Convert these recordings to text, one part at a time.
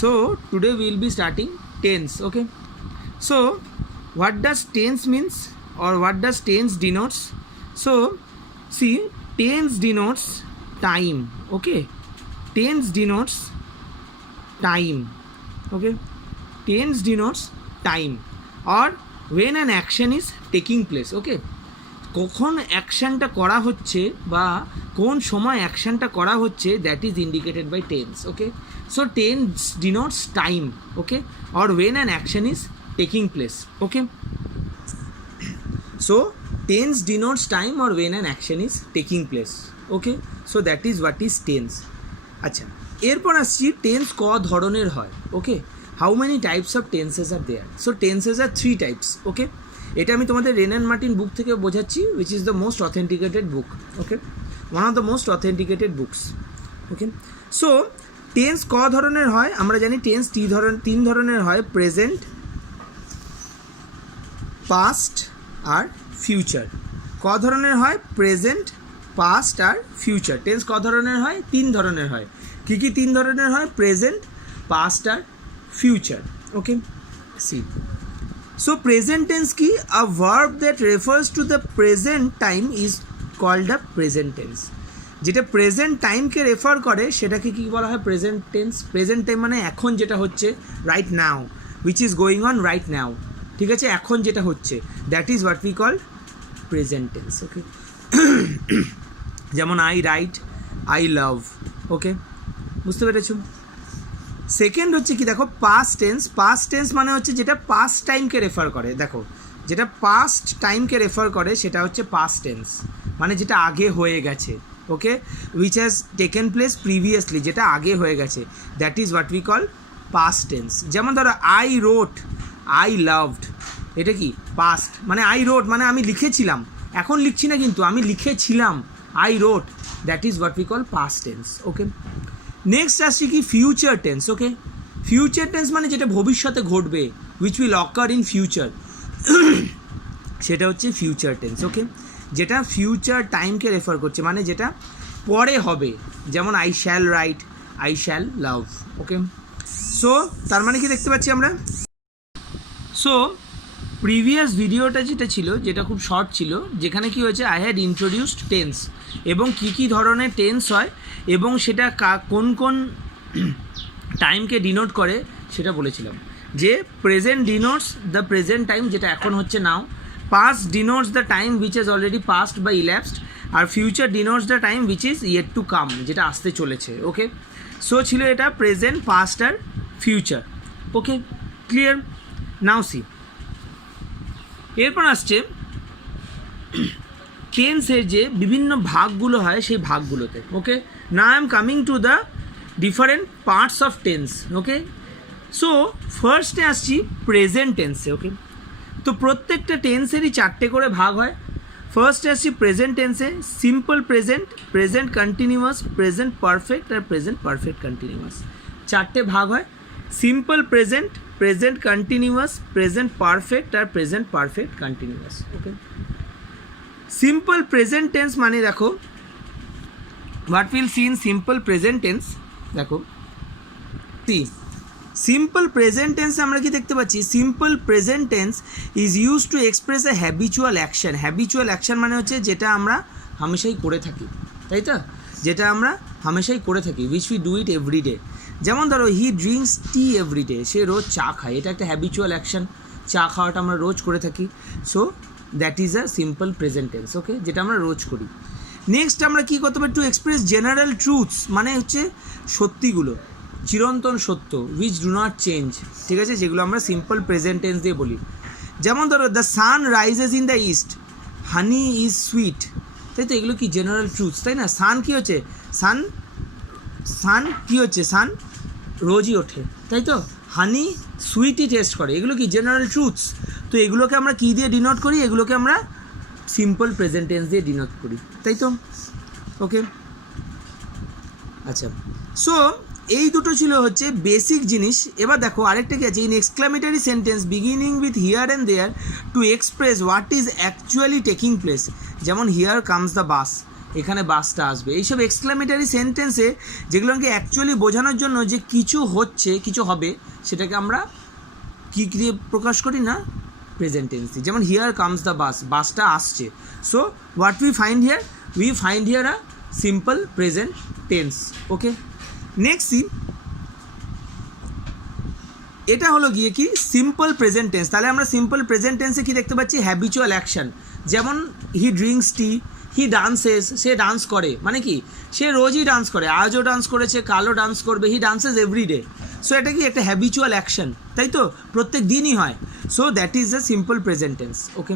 So today we will be starting tense. Okay, so what does tense means or what does tense denotes? So see, tense denotes time. Okay, tense denotes time. Okay, tense denotes time or when an action is taking place. Okay, কখন অ্যাকশানটা করা হচ্ছে বা কোন সময় অ্যাকশানটা করা হচ্ছে, that is indicated by tense. Okay, so tense denotes time. Okay, or when an action is taking place. Okay, so tense denotes time or when an action is taking place. Okay, so that is what is tense. আচ্ছা, এরপর আসছি tense ক ধরনের হয়. Okay, how many types of tenses are there? So tenses are 3 types. Okay, এটা আমি তোমাদের Wren and Martin book থেকে বোঝাচ্ছি, which is the most authenticated book. Okay, one of the most authenticated books. Okay, so tense ক ধরনের হয়? আমরা জানি টেন্স 3 ধরনের হয়: প্রেজেন্ট, পাস্ট আর ফিউচার. ক ধরনের হয়? প্রেজেন্ট, পাস্ট আর ফিউচার. টেন্স ক ধরনের হয়? 3 ধরনের হয়. কী কী 3 ধরনের হয়? প্রেজেন্ট, পাস্ট আর ফিউচার. ওকে, সি. So present tense কি? A verb that refers to the present time is called a present tense. যেটা প্রেজেন্ট টাইমকে রেফার করে সেটাকে কি বলা হয়? Present tense. প্রেজেন্ট টাইম মানে এখন যেটা হচ্ছে, right now, which is going on right now. ঠিক আছে, এখন যেটা হচ্ছে, that is what we call present tense. Okay, যেমন I write, I love. Okay, বুঝতে পেরেছো? সেকেন্ড হচ্ছে কি, দেখো, পাস্ট টেন্স. পাস্ট টেন্স মানে হচ্ছে যেটা পাস্ট টাইমকে রেফার করে. দেখো, যেটা পাস্ট টাইমকে রেফার করে সেটা হচ্ছে পাস্ট টেন্স, মানে যেটা আগে হয়ে গেছে. Okay, which has taken place previously, যেটা আগে হয়ে গেছে, that is what we call past tense. যেমন ধরো আই রোট, আই লাভড, এটা কি? পাস্ট. মানে আই রোট মানে আমি লিখেছিলাম, এখন লিখছি না কিন্তু, আমি লিখেছিলাম, I wrote, that is what we call past tense. Okay, next আসছি কি? Future tense. Okay, future tense মানে যেটা ভবিষ্যতে ঘটবে, which will occur in future, সেটা হচ্ছে ফিউচার টেন্স. ওকে, যেটা ফিউচার টাইমকে রেফার করছে, মানে যেটা পরে হবে. যেমন I shall write, I shall love. Okay, so তার মানে কি দেখতে পাচ্ছি আমরা? সো প্রিভিয়াস ভিডিওটা যেটা ছিল, যেটা খুব শর্ট ছিল, যেখানে কি হয়েছে, আই হ্যাড ইন্ট্রোডিউসড টেন্স এবং কী কী ধরনের টেন্স হয় এবং সেটা কোন কোন টাইমকে ডিনোট করে সেটা বলেছিলাম. যে present denotes the present time, যেটা এখন হচ্ছে now. Past denotes the time which is already past বা ইল্যাপসড. আর future denotes the time which is yet to come, যেটা আসতে চলেছে. ওকে, সো ছিল এটা প্রেজেন্ট, পাস্ট আর future. Okay, clear? Now see, এরপর আসছে টেন্সের যে বিভিন্ন ভাগগুলো হয় সেই ভাগগুলোতে. Okay, now I am coming to the different parts of tense. Okay, so ফার্স্টে আসছি প্রেজেন্ট টেন্সে. ওকে, তো প্রত্যেকটা টেন্সেরই 4টে করে ভাগ হয়. ফার্স্টে আসছি প্রেজেন্ট টেন্সে: simple present, present continuous, present perfect আর প্রেজেন্ট পারফেক্ট কন্টিনিউয়াস. 4টে ভাগ হয়: simple present, present continuous, present perfect আর present perfect continuous. Okay, simple present tense মানে দেখো, what will see in simple present tense. দেখো, সিম্পল প্রেজেন্ট টেন্স আমরা কি দেখতে পাচ্ছি? Simple present tense is use to express a habitual action. Habitual action মানে হচ্ছে যেটা আমরা হামেশাই করে থাকি, তাই তো? যেটা আমরা হামেশাই করে থাকি, which we do it everyday. যেমন ধরো, হি ড্রিঙ্কস টি এভরিডে, সে রোজ চা খায়, এটা একটা হ্যাবিচুয়াল অ্যাকশন. চা খাওয়াটা আমরা রোজ করে থাকি, so that is a simple present tense. Okay, যেটা আমরা রোজ করি. নেক্সট আমরা কী করতে পারি? টু এক্সপ্রেস জেনারেল ট্রুথস, মানে হচ্ছে সত্যিগুলো, চিরন্তন সত্য, উইচ ডু নট চেঞ্জ. ঠিক আছে, যেগুলো আমরা সিম্পল প্রেজেন্ট টেন্স দিয়ে বলি. যেমন ধরো, the sun rises in the east, honey is sweet, তাই তো? এগুলো কি জেনারেল ট্রুথস, তাই না? সান কী হচ্ছে? সান কী হচ্ছে? সান রোজই ওঠে, তাই তো? হানি সুইটই টেস্ট করে, এগুলো কি জেনারেল ট্রুথস. তো এগুলোকে আমরা কী দিয়ে ডিনোট করি? এগুলোকে আমরা সিম্পল প্রেজেন্ট টেন্স দিয়ে ডিনোট করি, তাই তো? ওকে, আচ্ছা, সো এই দুটো ছিল হচ্ছে বেসিক জিনিস. এবার দেখো আরেকটা কি আছে, in exclamatory sentence beginning with here and there to express what is actually taking place. যেমন হিয়ার কামস দ্য বাস, এখানে বাসটা আসবে। এইসব এক্সক্লামেটারি সেন্টেন্সে যেগুলোকে অ্যাকচুয়ালি বোঝানোর জন্য যে কিছু হচ্ছে, কিছু হবে, সেটাকে আমরা কী দিয়ে প্রকাশ করি না, প্রেজেন্ট টেন্স দিয়ে। যেমন হিয়ার কামস দ্য বাস, বাসটা আসছে। So what we find here a simple present tense. Okay, next see, এটা হলো গিয়ে কি সিম্পল প্রেজেন্ট টেন্স। তাহলে আমরা সিম্পল প্রেজেন্ট টেন্সে কি দেখতে পাচ্ছি, হ্যাবিচুয়াল অ্যাকশন। যেমন he drinks T, he dances, say dance করে, মানে কি সে রোজই ডান্স করে, আজও ডান্স করেছে, কালও ডান্স করবে, হি ডান্সেস এভরিডে। সো এটা কি একটা হ্যাবিচুয়াল অ্যাকশন, তাই তো, প্রত্যেক দিনই হয়। So that is the simple present tense. Okay,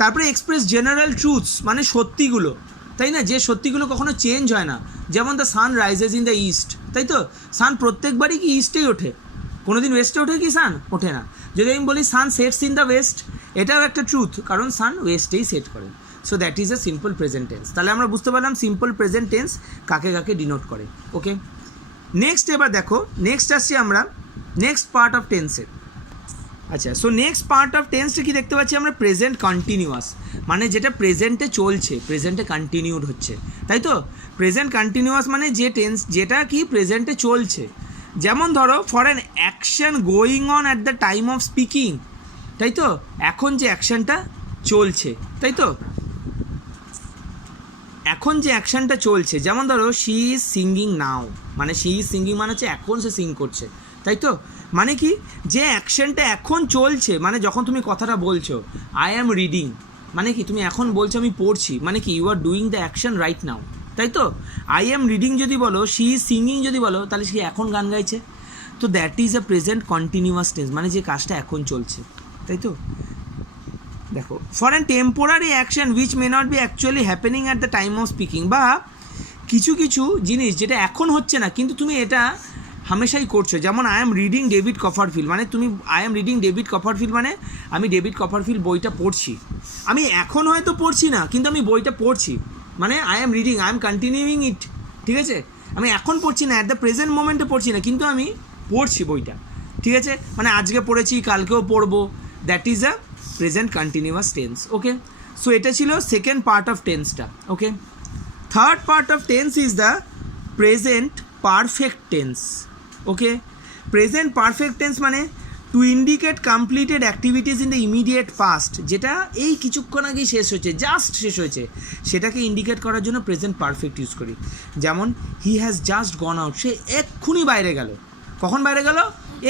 তারপরে এক্সপ্রেস জেনারেল ট্রুথস, মানে সত্যিগুলো, তাই না, যে সত্যিগুলো কখনো চেঞ্জ হয় না। যেমন the sun rises in the east, তাই তো, সান প্রত্যেকবারই কি ইস্টেই ওঠে, কোনোদিন ওয়েস্টে ওঠে কি সান, ওঠে না। যদি আমি বলি sun sets in the West, এটাও একটা ট্রুথ, কারণ সান ওয়েস্টেই সেট করে। So that is a simple present tense. তাহলে আমরা বুঝতে পারলাম সিম্পল প্রেজেন্ট টেন্স কাকে কাকে ডিনোট করে। ওকে, নেক্সট এবার দেখো, নেক্সট আসছি আমরা নেক্সট পার্ট অফ টেন্সের। আচ্ছা, সো নেক্সট পার্ট অফ টেন্সটা কি দেখতে পাচ্ছি আমরা, প্রেজেন্ট কন্টিনিউয়াস, মানে যেটা প্রেজেন্টে চলছে, প্রেজেন্টে কন্টিনিউড হচ্ছে, তাই তো। প্রেজেন্ট কন্টিনিউয়াস মানে যে টেন্স যেটা কি প্রেজেন্টে চলছে। যেমন ধরো for an action going on at the time of speaking, তাই তো, এখন যে অ্যাকশনটা চলছে, তাই তো, এখন যে অ্যাকশনটা চলছে। যেমন ধরো শি ইজ সিঙ্গিং নাও, মানে শি ইজ সিঙ্গিং মানে হচ্ছে এখন সে সিং করছে, তাই তো। মানে কি যে অ্যাকশনটা এখন চলছে, মানে যখন তুমি কথাটা বলছো আই অ্যাম রিডিং, মানে কি তুমি এখন বলছো আমি পড়ছি, মানে কি you are doing the action right now, তাই তো। আই অ্যাম রিডিং যদি বলো, শি ইজ সিঙ্গিং যদি বলো, তাহলে সে এখন গান গাইছে। তো that is a present continuous tense, মানে যে কাজটা এখন চলছে, তাই তো। দেখো for an temporary action which may not be actually happening at the time of speaking, বা কিছু কিছু জিনিস যেটা এখন হচ্ছে না কিন্তু তুমি এটা হামেশাই করছো। যেমন I am reading David Copperfield, মানে তুমি I am reading David Copperfield মানে আমি ডেভিড কপারফিল্ড বইটা পড়ছি। আমি এখন হয়তো পড়ছি না কিন্তু আমি বইটা পড়ছি, মানে I am reading, I am continuing it, ঠিক আছে। আমি এখন পড়ছি না, অ্যাট দ্য প্রেজেন্ট মোমেন্টে পড়ছি না, কিন্তু আমি পড়ছি বইটা, ঠিক আছে। মানে আজকে পড়েছি, কালকেও পড়বো, that is a present continuous tense. Okay, so এটা ছিল সেকেন্ড পার্ট অফ টেন্সটা। Okay, third part of tense is the present perfect tense. Okay, present perfect tense মানে to indicate completed activities in the immediate past, যেটা এই কিছুক্ষণ আগেই শেষ হয়েছে, জাস্ট শেষ হয়েছে, সেটাকে ইন্ডিকেট করার জন্য প্রেজেন্ট পারফেক্ট ইউজ করি। যেমন he has just gone out, সে এক্ষুনি বাইরে গেল। কখন বাইরে গেল?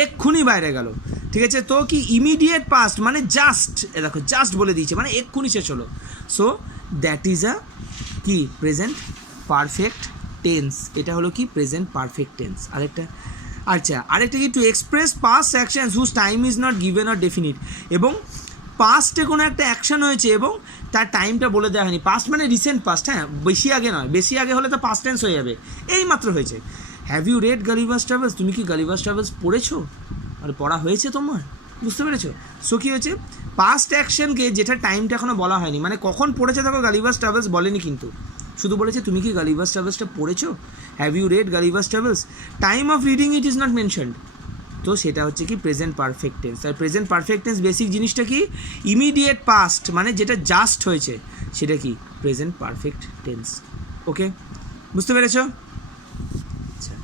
এক্ষুনি বাইরে গেল, ঠিক আছে। তো কি ইমিডিয়েট পাস্ট মানে জাস্ট, দেখো জাস্ট বলে দিয়েছে মানে এক্ষুনি শেষ হলো। সো দ্যাট ইজ আ কি প্রেজেন্ট পারফেক্ট টেন্স। এটা হলো কি প্রেজেন্ট পারফেক্ট টেন্স। আরেকটা কি to express past actions whose time is not given or definite, এবং পাস্টে কোনো একটা অ্যাকশন হয়েছে এবং তার টাইমটা বলে দেওয়া হয়নি। পাস্ট মানে রিসেন্ট পাস্ট, হ্যাঁ, বেশি আগে নয়, বেশি আগে হলে তো পাস্ট টেন্স হয়ে যাবে, এই মাত্র হয়েছে। Have you read Gulliver's Travels, তুমি কি গালিভার্স ট্রাভেলস পড়েছো, আর পড়া হয়েছে তোমার, বুঝতে পেরেছো। সো কী হয়েছে, পাস্ট অ্যাকশনকে যেটা টাইমটা এখনও বলা হয়নি, মানে কখন পড়েছে দেখো গালিভার্স ট্রাভেলস বলেনি, কিন্তু শুধু বলেছে তুমি কি গালিভার্স ট্রাভেলসটা পড়েছো, have you read Gulliver's Travels, time of reading it is not mentioned. তো সেটা হচ্ছে কি প্রেজেন্ট পারফেক্ট টেন্স। আর প্রেজেন্ট পারফেক্ট টেন্স বেসিক জিনিসটা কি ইমিডিয়েট পাস্ট, মানে যেটা জাস্ট হয়েছে সেটা কি প্রেজেন্ট পারফেক্ট টেন্স। ওকে, বুঝতে পেরেছো। আচ্ছা,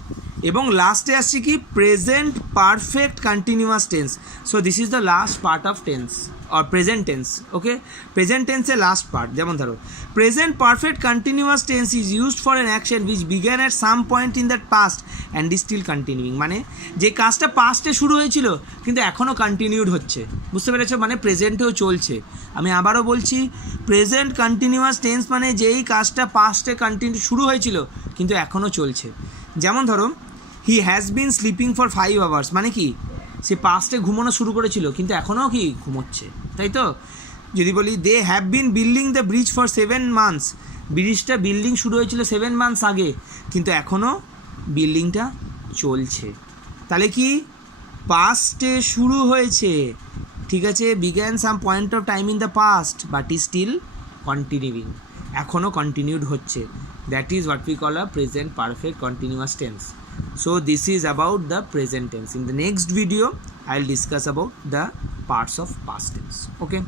এবং লাস্টে আসছে কি present perfect continuous tense. So this is the last part of tense or present tense. Okay, present টেন্সের লাস্ট পার্ট। যেমন ধরো present perfect continuous tense is used for an action which began at some point in that past and is still continuing, মানে যে কাজটা পাস্টে শুরু হয়েছিল কিন্তু এখনও কন্টিনিউড হচ্ছে, বুঝতে পেরেছো, মানে প্রেজেন্টেও চলছে। আমি আবারও বলছি, প্রেজেন্ট কন্টিনিউয়াস টেন্স মানে যেই কাজটা পাস্টে কন্টিনিউ শুরু হয়েছিল কিন্তু এখনও চলছে। যেমন ধরো he has been sleeping for 5 hours, মানে কি সে পাস্টে ঘুমানো শুরু করেছিল কিন্তু এখনও কি ঘুমোচ্ছে, তাই তো। যদি বলি they have been building the bridge for 7 months, ব্রিজটা বিল্ডিং শুরু হয়েছিল 7 months আগে কিন্তু এখনও বিল্ডিংটা চলছে, তাহলে কি পাস্টে শুরু হয়েছে, ঠিক আছে, began some point of time in the past but is still continuing, এখনও কন্টিনিউড হচ্ছে। That is what we call a present perfect continuous tense. So this is about the present tense. In the next video I'll discuss about the parts of past tense. Okay.